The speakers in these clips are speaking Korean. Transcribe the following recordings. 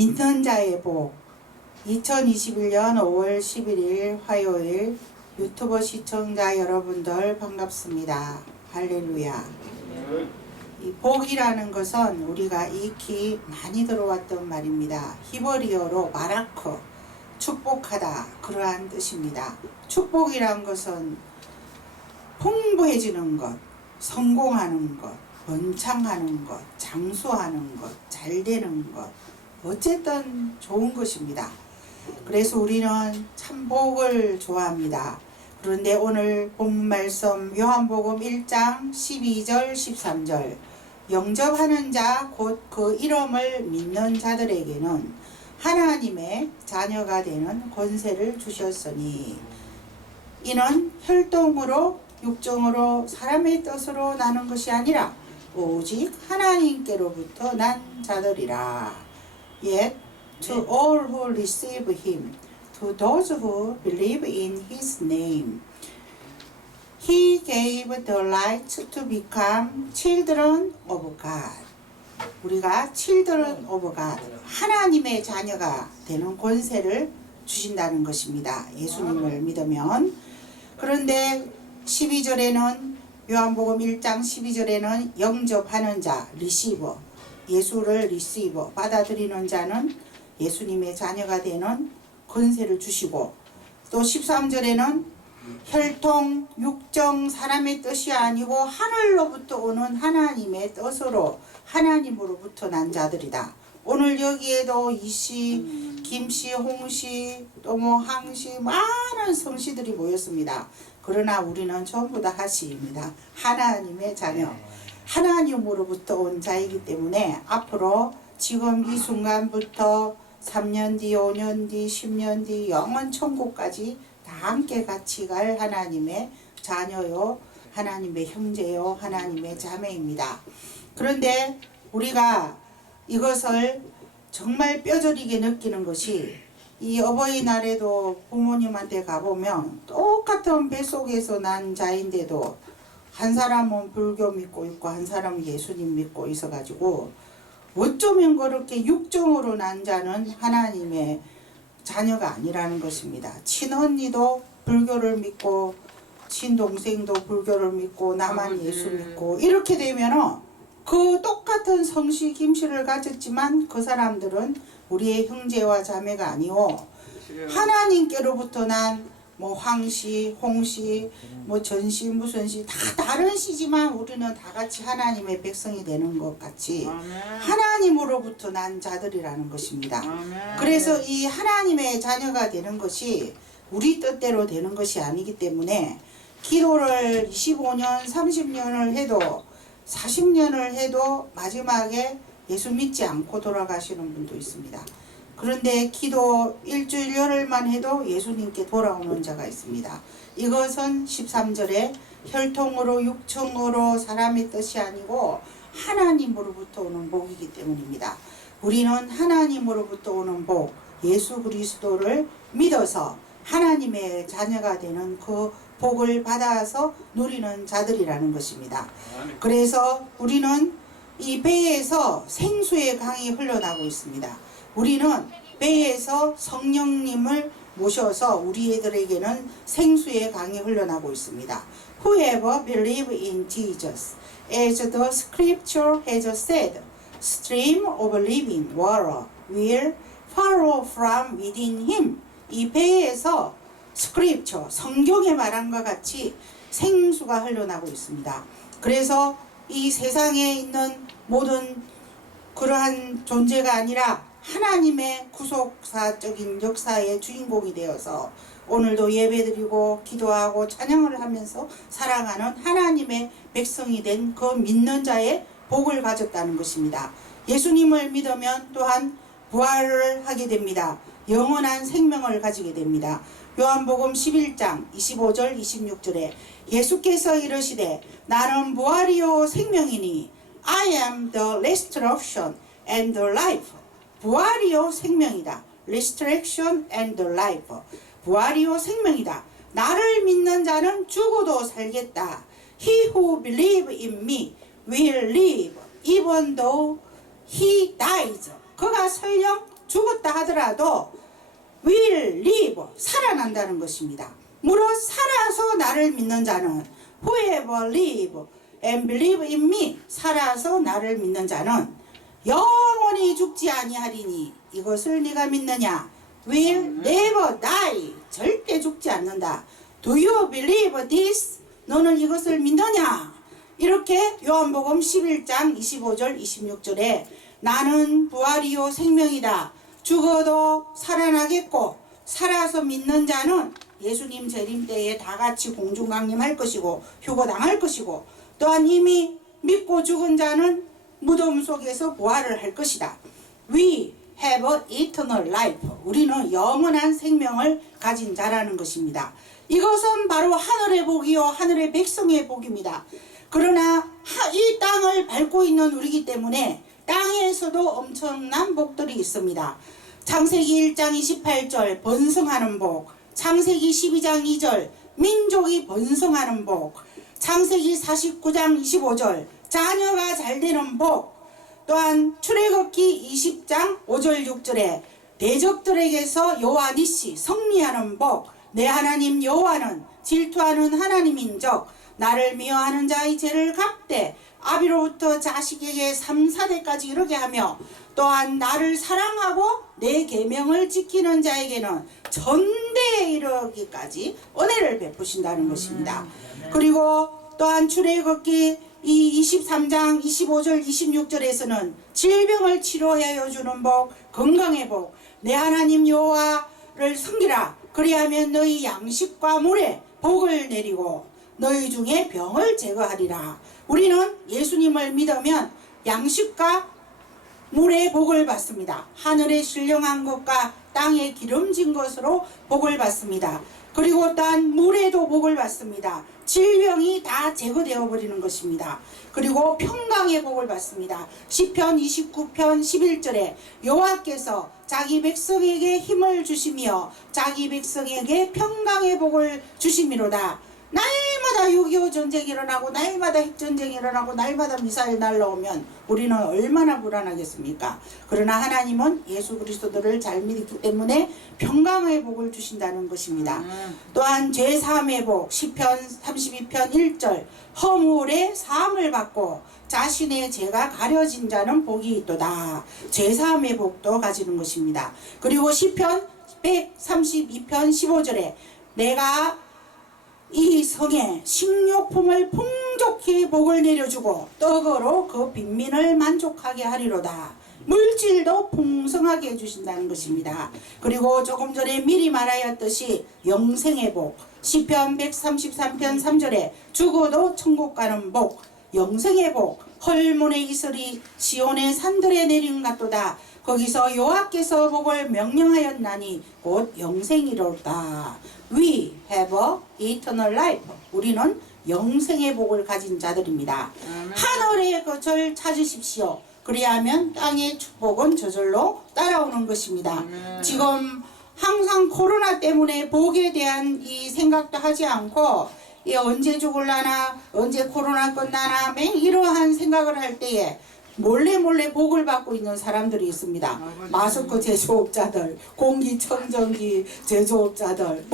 믿는 자의 복 2021년 5월 11일 화요일 유튜브 시청자 여러분들 반갑습니다. 할렐루야. 이 복이라는 것은 우리가 익히 많이 들어왔던 말입니다. 히브리어로 바라크, 축복하다, 그러한 뜻입니다. 축복이란 것은 풍부해지는 것, 성공하는 것, 번창하는 것, 장수하는 것, 잘되는 것, 어쨌든 좋은 것입니다. 그래서 우리는 참 복을 좋아합니다. 그런데 오늘 본문 말씀 요한복음 1장 12절 13절 영접하는 자 곧 그 이름을 믿는 자들에게는 하나님의 자녀가 되는 권세를 주셨으니 이는 혈통으로 육정으로 사람의 뜻으로 나는 것이 아니라 오직 하나님께로부터 난 자들이라. Yet to all who receive him, to those who believe in his name, he gave the right to become children of God. 우리가 children of God, 하나님의 자녀가 되는 권세를 주신다는 것입니다. 예수님을 믿으면. 그런데 12절에는 요한복음 1장 12절에는 영접하는 자, 리시버, 예수를 리시버, 받아들이는 자는 예수님의 자녀가 되는 권세를 주시고, 또 13절에는 혈통, 육정, 사람의 뜻이 아니고 하늘로부터 오는 하나님의 뜻으로 하나님으로부터 난 자들이다. 오늘 여기에도 이씨, 김씨, 홍씨, 또 뭐 항씨, 많은 성씨들이 모였습니다. 그러나 우리는 전부 다 하씨입니다. 하나님의 자녀, 하나님으로부터 온 자이기 때문에 앞으로 지금 이 순간부터 3년 뒤, 5년 뒤, 10년 뒤, 영원 천국까지 다 함께 같이 갈 하나님의 자녀요, 하나님의 형제요, 하나님의 자매입니다. 그런데 우리가 이것을 정말 뼈저리게 느끼는 것이, 이 어버이날에도 부모님한테 가보면 똑같은 뱃속에서 난 자인데도 한 사람은 불교 믿고 있고 한 사람은 예수님 믿고 있어가지고 어쩌면 그렇게 육정으로 난 자는 하나님의 자녀가 아니라는 것입니다. 친언니도 불교를 믿고 친동생도 불교를 믿고 나만 예수 믿고 이렇게 되면은 그 똑같은 성씨 김씨를 가졌지만 그 사람들은 우리의 형제와 자매가 아니오 하나님께로부터 난 뭐 황씨, 홍씨, 뭐 전씨, 무슨 씨 다 다른 씨지만 우리는 다 같이 하나님의 백성이 되는 것 같이 하나님으로부터 난 자들이라는 것입니다. 그래서 이 하나님의 자녀가 되는 것이 우리 뜻대로 되는 것이 아니기 때문에 기도를 25년, 30년을 해도 40년을 해도 마지막에 예수 믿지 않고 돌아가시는 분도 있습니다. 그런데 기도 일주일 열흘만 해도 예수님께 돌아오는 자가 있습니다. 이것은 13절에 혈통으로 육청으로 사람의 뜻이 아니고 하나님으로부터 오는 복이기 때문입니다. 우리는 하나님으로부터 오는 복, 예수 그리스도를 믿어서 하나님의 자녀가 되는 그 복을 받아서 누리는 자들이라는 것입니다. 그래서 우리는 이 배에서 생수의 강이 흘러나오고 있습니다. 우리는 배에서 성령님을 모셔서 우리들에게는 생수의 강이 흘러나오고 있습니다. Whoever believes in Jesus, as the scripture has said, stream of living water will flow from within him. 이 배에서 스크립처, 성경에 말한 것 같이 생수가 흘러나오고 있습니다. 그래서 이 세상에 있는 모든 그러한 존재가 아니라 하나님의 구속사적인 역사의 주인공이 되어서 오늘도 예배드리고 기도하고 찬양을 하면서 살아가는 하나님의 백성이 된 그 믿는 자의 복을 가졌다는 것입니다. 예수님을 믿으면 또한 부활을 하게 됩니다. 영원한 생명을 가지게 됩니다. 요한복음 11장 25절 26절에 예수께서 이르시되 나는 부활이요 생명이니 I am the resurrection and the life. 부활이요 생명이다. Resurrection and the life. 부활이요 생명이다. 나를 믿는 자는 죽어도 살겠다. He who believes in me will live even though he dies. 그가 설령 죽었다 하더라도 will live, 살아난다는 것입니다. 무릇 살아서 나를 믿는 자는 whoever live and believe in me, 살아서 나를 믿는 자는 영원히 죽지 아니하리니 이것을 네가 믿느냐? will never die, 절대 죽지 않는다. do you believe this? 너는 이것을 믿느냐? 이렇게 요한복음 11장 25절 26절에 나는 부활이요 생명이다. 죽어도 살아나겠고 살아서 믿는 자는 예수님 재림 때에 다 같이 공중강림할 것이고 휴거당할 것이고 또한 이미 믿고 죽은 자는 무덤 속에서 부활을 할 것이다. We have eternal life. 우리는 영원한 생명을 가진 자라는 것입니다. 이것은 바로 하늘의 복이요 하늘의 백성의 복입니다. 그러나 이 땅을 밟고 있는 우리이기 때문에 땅에서도 엄청난 복들이 있습니다. 창세기 1장 28절 번성하는 복, 창세기 12장 2절 민족이 번성하는 복, 창세기 49장 25절 자녀가 잘되는 복, 또한 출애굽기 20장 5절 6절에 대적들에게서 여호와 니시 승리하는 복, 내 하나님 여호와는 질투하는 하나님인적 나를 미워하는 자의 죄를 갚되 아비로부터 자식에게 3, 4대까지 이르게 하며 또한 나를 사랑하고 내 계명을 지키는 자에게는 전대에 이르기까지 은혜를 베푸신다는 것입니다. 그리고 또한 출애굽기 이 23장 25절 26절에서는 질병을 치료하여 주는 복, 건강의 복, 내 하나님 여호와를 섬기라. 그리하면 너희 양식과 물에 복을 내리고 너희 중에 병을 제거하리라. 우리는 예수님을 믿으면 양식과 물의 복을 받습니다. 하늘의 신령한 것과 땅에 기름진 것으로 복을 받습니다. 그리고 또한 물에도 복을 받습니다. 질병이 다 제거되어 버리는 것입니다. 그리고 평강의 복을 받습니다. 시편 29편 11절에 여호와께서 자기 백성에게 힘을 주시며 자기 백성에게 평강의 복을 주심이로다. 날마다 6.25 전쟁이 일어나고 날마다 핵전쟁이 일어나고 날마다 미사일 날라오면 우리는 얼마나 불안하겠습니까? 그러나 하나님은 예수 그리스도를 잘 믿기 때문에 평강의 복을 주신다는 것입니다. 또한 죄사함의 복, 시편 32편 1절 허물의 사함을 받고 자신의 죄가 가려진 자는 복이 있도다. 죄사함의 복도 가지는 것입니다. 그리고 시편 132편 15절에 내가 이 성에 식료품을 풍족히 복을 내려주고 떡으로 그 빈민을 만족하게 하리로다. 물질도 풍성하게 해주신다는 것입니다. 그리고 조금 전에 미리 말하였듯이 영생의 복, 시편 133편 3절에 죽어도 천국 가는 복, 영생의 복, 헐문의 이슬이 시온의 산들에 내린 같도다. 거기서 여호와께서 복을 명령하였나니 곧 영생이로다. We have eternal life. 우리는 영생의 복을 가진 자들입니다. 하늘의 것을 찾으십시오. 그리하면 땅의 축복은 저절로 따라오는 것입니다. 지금 항상 코로나 때문에 복에 대한 이 생각도 하지 않고 언제 죽을라나 언제 코로나 끝나나 맹 이러한 생각을 할 때에 몰래 복을 받고 있는 사람들이 있습니다. 마스크 제조업자들, 공기청정기 제조업자들,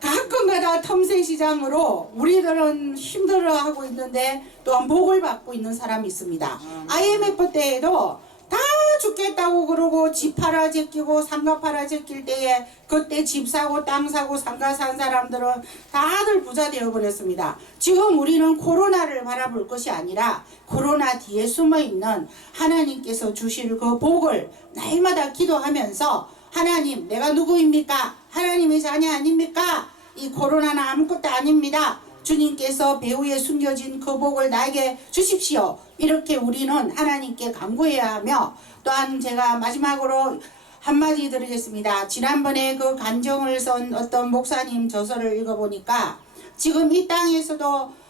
가끔가다 틈새 시장으로 우리들은 힘들어하고 있는데 또한 복을 받고 있는 사람이 있습니다. IMF 때에도 다 죽겠다고 그러고 집 팔아 제끼고 상가 팔아 제낄 때에 그때 집 사고 땅 사고 상가 산 사람들은 다들 부자 되어 버렸습니다. 지금 우리는 코로나를 바라볼 것이 아니라 코로나 뒤에 숨어있는 하나님께서 주실 그 복을 날마다 기도하면서 하나님 내가 누구입니까? 하나님의 자녀 아닙니까? 이 코로나는 아무것도 아닙니다. 주님께서 배후에 숨겨진 그 복을 나에게 주십시오. 이렇게 우리는 하나님께 간구해야 하며 또한 제가 마지막으로 한마디 드리겠습니다. 지난번에 그 간정을 쓴 어떤 목사님 저서를 읽어보니까 지금 이 땅에서도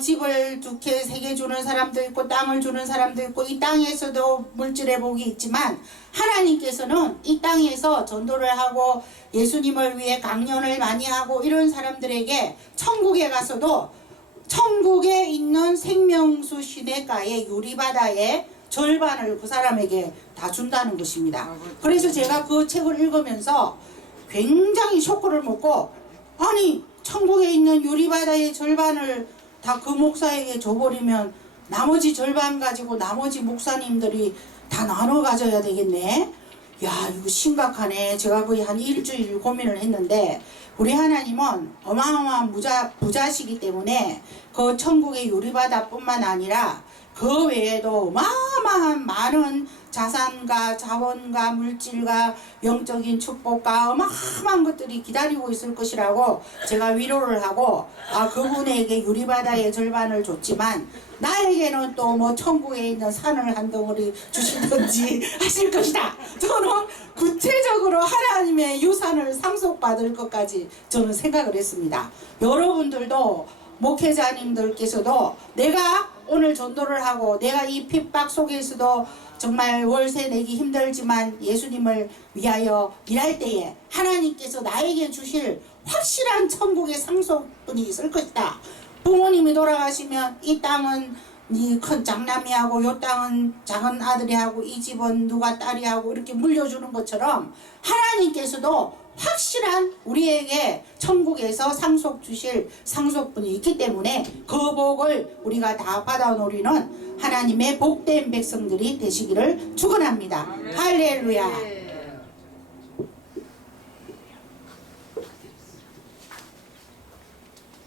집을 2개, 3개 주는 사람도 있고 땅을 주는 사람도 있고 이 땅에서도 물질의 복이 있지만 하나님께서는 이 땅에서 전도를 하고 예수님을 위해 강연을 많이 하고 이런 사람들에게 천국에 가서도 천국에 있는 생명수 시내가의 유리바다에 절반을 그 사람에게 다 준다는 것입니다. 그래서 제가 그 책을 읽으면서 굉장히 쇼크를 먹고, 아니 천국에 있는 유리바다의 절반을 다 그 목사에게 줘버리면 나머지 절반 가지고 나머지 목사님들이 다 나눠 가져야 되겠네. 야, 이거 심각하네. 제가 거의 한 일주일 고민을 했는데, 우리 하나님은 어마어마한 부자시기 때문에 그 천국의 유리바다뿐만 아니라 그 외에도 어마어마한 많은 자산과 자원과 물질과 영적인 축복과 어마어마한 것들이 기다리고 있을 것이라고 제가 위로를 하고, 그분에게 유리바다의 절반을 줬지만 나에게는 또 뭐 천국에 있는 산을 한 덩어리 주시든지 하실 것이다. 저는 구체적으로 하나님의 유산을 상속받을 것까지 저는 생각을 했습니다. 여러분들도 목회자님들께서도 내가 오늘 전도를 하고 내가 이 핍박 속에서도 정말 월세 내기 힘들지만 예수님을 위하여 일할 때에 하나님께서 나에게 주실 확실한 천국의 상속분이 있을 것이다. 부모님이 돌아가시면 이 땅은 네 큰 장남이 하고 요 땅은 작은 아들이 하고 이 집은 누가 딸이 하고 이렇게 물려주는 것처럼 하나님께서도 확실한 우리에게 천국에서 상속 주실 상속분이 있기 때문에 그 복을 우리가 다 받아놓으리는 하나님의 복된 백성들이 되시기를 축원합니다. 할렐루야.